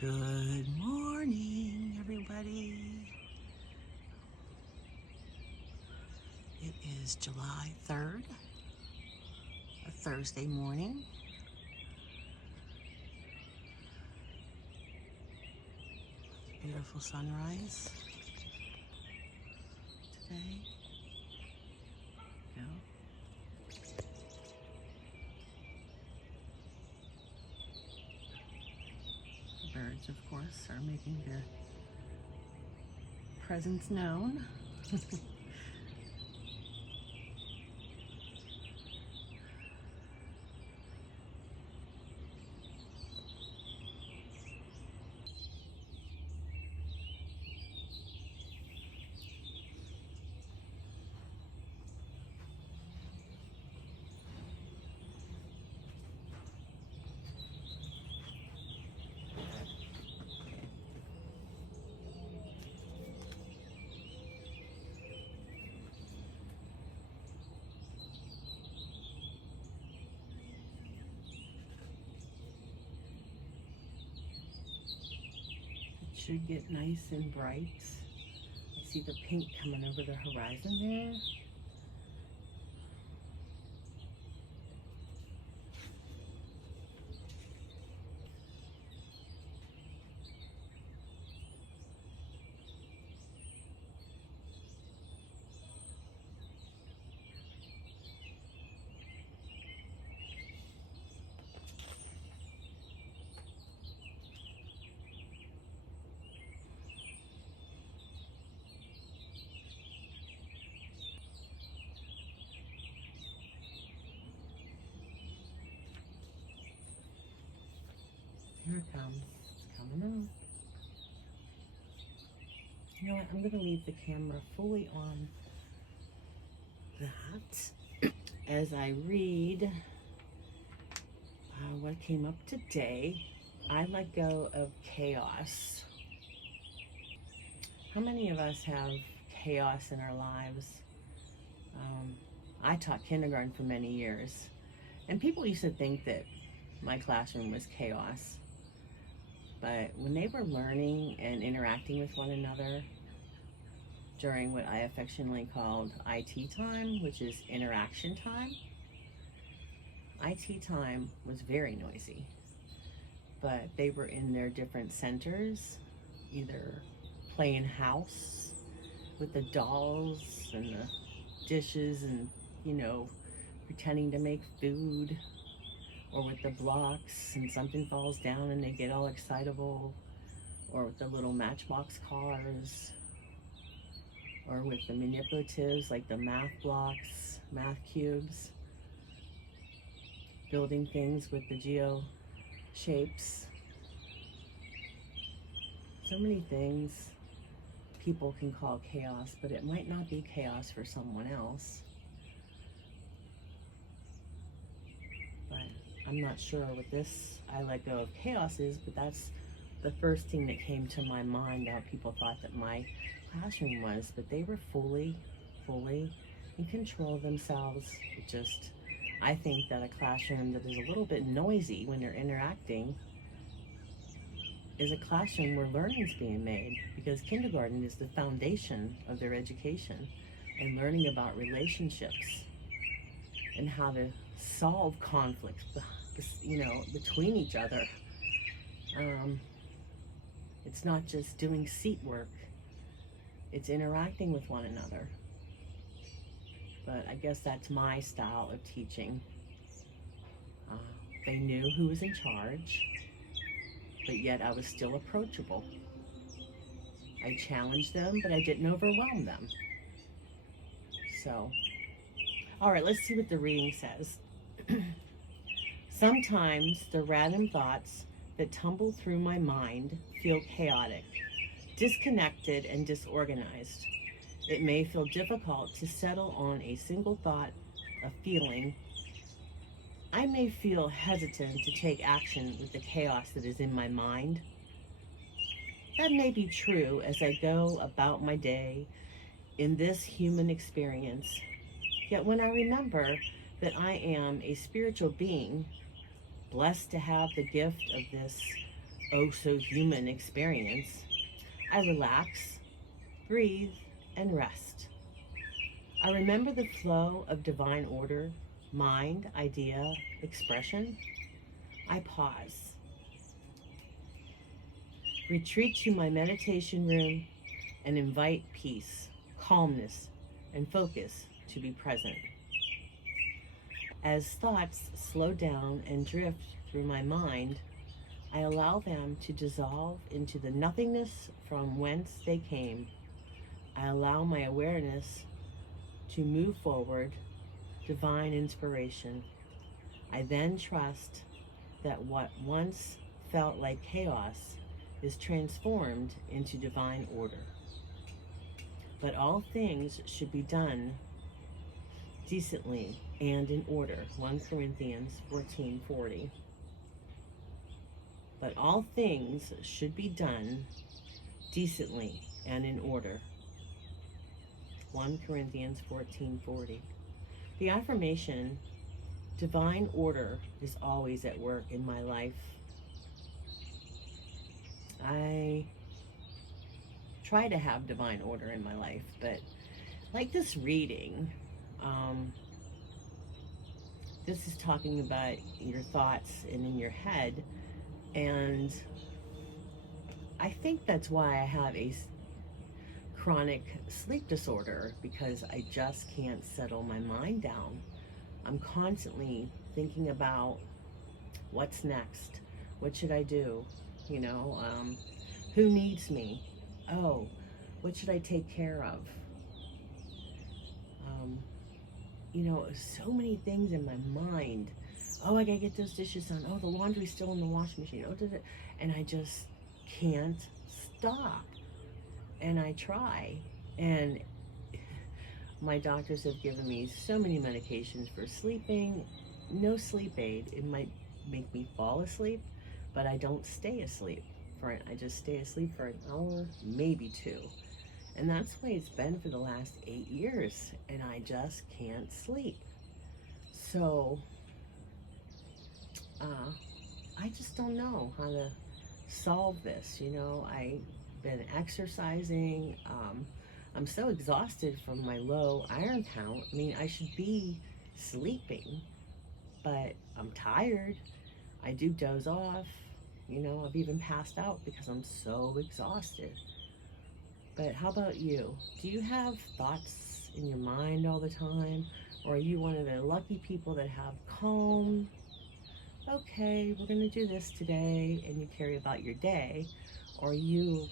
Good morning, everybody. It is July 3rd, a Thursday morning. Beautiful sunrise today. Go. The birds, of course, are making their presence known. It should get nice and bright. I see the pink coming over the horizon there. Here it comes. It's coming up. You know what? I'm going to leave the camera fully on that as I read what came up today. I let go of chaos. How many of us have chaos in our lives? I taught kindergarten for many years, and people used to think that my classroom was chaos. But when they were learning and interacting with one another during what I affectionately called IT time, which is interaction time, IT time was very noisy. But they were in their different centers, either playing house with the dolls and the dishes and, pretending to make food, or with the blocks and something falls down and they get all excitable, or with the little matchbox cars, or with the manipulatives like the math blocks, math cubes, building things with the geo shapes. So many things people can call chaos, but it might not be chaos for someone else. But I'm not sure what this I let go of chaos is, but that's the first thing that came to my mind how people thought that my classroom was, but they were fully in control of themselves. I think that a classroom that is a little bit noisy when they're interacting is a classroom where learning's being made, because kindergarten is the foundation of their education, and learning about relationships and how to solve conflict, between each other. It's not just doing seat work, it's interacting with one another. But I guess that's my style of teaching. They knew who was in charge, but yet I was still approachable. I challenged them, but I didn't overwhelm them. So, all right, let's see what the reading says. Sometimes the random thoughts that tumble through my mind feel chaotic, disconnected, and disorganized. It may feel difficult to settle on a single thought, a feeling. I may feel hesitant to take action with the chaos that is in my mind. That may be true as I go about my day in this human experience. Yet when I remember that I am a spiritual being, blessed to have the gift of this oh so human experience, I relax, breathe, and rest. I remember the flow of divine order, mind, idea, expression. I pause, retreat to my meditation room, and invite peace, calmness, and focus to be present. As thoughts slow down and drift through my mind, I allow them to dissolve into the nothingness from whence they came. I allow my awareness to move forward, divine inspiration. I then trust that what once felt like chaos is transformed into divine order. But all things should be done decently and in order. 1 Corinthians 14:40. But all things should be done decently and in order. 1 Corinthians 14:40. The affirmation, divine order is always at work in my life. I try to have divine order in my life, but like this reading, this is talking about your thoughts and in your head, and I think that's why I have a chronic sleep disorder, because I just can't settle my mind down. I'm constantly thinking about what's next, what should I do, who needs me, oh, what should I take care of, so many things in my mind. Oh, I gotta get those dishes done. Oh, the laundry's still in the washing machine. Oh, and I just can't stop. And I try, and my doctors have given me so many medications for sleeping. No sleep aid. It might make me fall asleep, but I don't stay asleep for it. I just stay asleep for an hour, maybe 2. And that's the way it's been for the last 8 years, and I just can't sleep. So, I just don't know how to solve this. I've been exercising. I'm so exhausted from my low iron count. I mean, I should be sleeping, but I'm tired. I do doze off. I've even passed out because I'm so exhausted. But how about you? Do you have thoughts in your mind all the time? Or are you one of the lucky people that have calm, okay, we're going to do this today, and you carry about your day? Or are you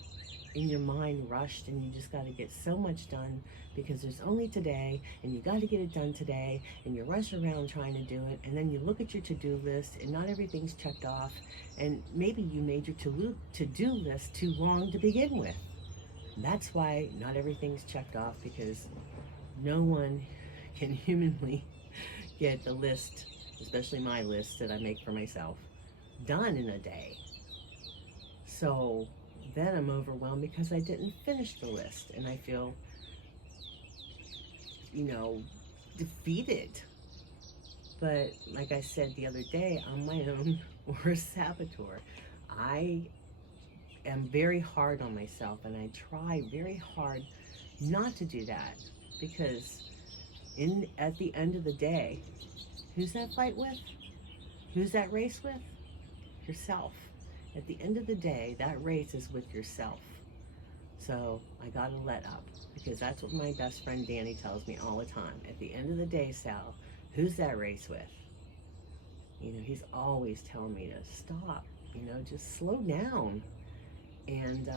in your mind rushed and you just got to get so much done because there's only today and you got to get it done today, and you rush around trying to do it, and then you look at your to-do list and not everything's checked off, and maybe you made your to-do list too long to begin with. That's why not everything's checked off, because no one can humanly get the list, especially my list that I make for myself, done in a day. So then I'm overwhelmed because I didn't finish the list, and I feel, defeated. But like I said the other day, I'm my own worst saboteur. I am very hard on myself, and I try very hard not to do that, because at the end of the day, who's that fight with? Who's that race with? Yourself. At the end of the day, that race is with yourself. So I gotta let up, because that's what my best friend Danny tells me all the time. At the end of the day, Sal, who's that race with? He's always telling me to stop, just slow down. And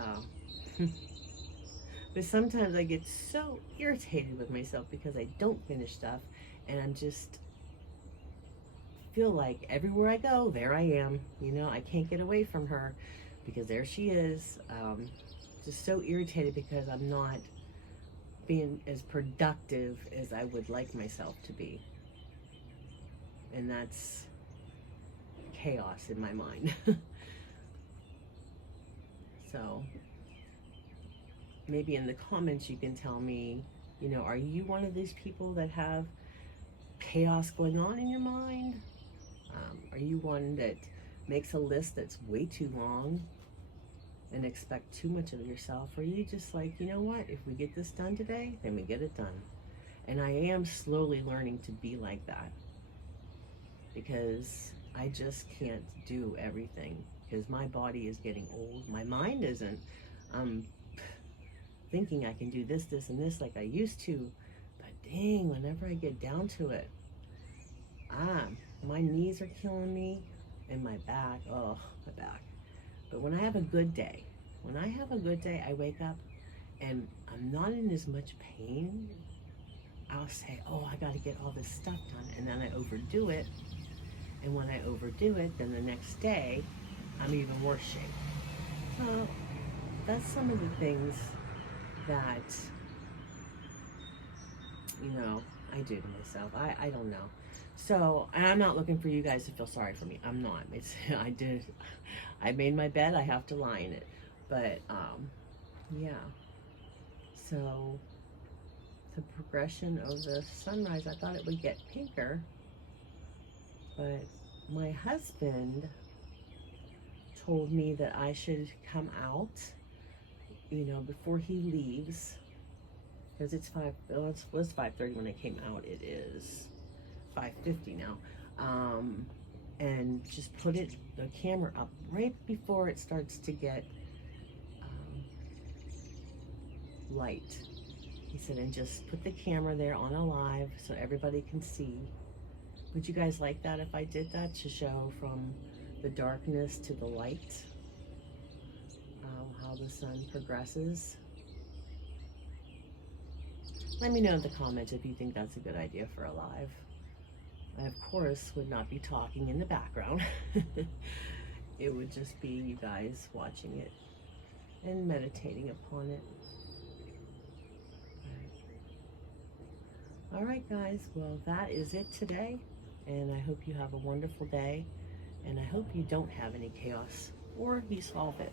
but sometimes I get so irritated with myself because I don't finish stuff, and I'm just feel like everywhere I go, there I am. I can't get away from her, because there she is. Just so irritated because I'm not being as productive as I would like myself to be. And that's chaos in my mind. So maybe in the comments you can tell me, are you one of these people that have chaos going on in your mind? Are you one that makes a list that's way too long and expect too much of yourself, or you just like, you know what, if we get this done today, then we get it done. And I am slowly learning to be like that, because I just can't do everything, because my body is getting old. My mind isn't. I'm thinking I can do this, this, and this like I used to, but dang, whenever I get down to it, my knees are killing me, and my back, oh, my back. But when I have a good day, I wake up and I'm not in as much pain. I'll say, oh, I got to get all this stuff done, and then I overdo it. And when I overdo it, then the next day, I'm even worse shape. So that's some of the things that, I do to myself. I don't know. So, and I'm not looking for you guys to feel sorry for me. I'm not. I made my bed. I have to lie in it. But, yeah. So, the progression of the sunrise, I thought it would get pinker. But my husband told me that I should come out, before he leaves. Because it was 5:30 when I came out. It is 5:50 now. And just put the camera up right before it starts to get light. He said, and just put the camera there on a live so everybody can see. Would you guys like that if I did that, to show from the darkness to the light, how the sun progresses? Let me know in the comments if you think that's a good idea for a live. I, of course, would not be talking in the background. It would just be you guys watching it and meditating upon it. All right, guys. Well, that is it today. And I hope you have a wonderful day. And I hope you don't have any chaos, or you solve it.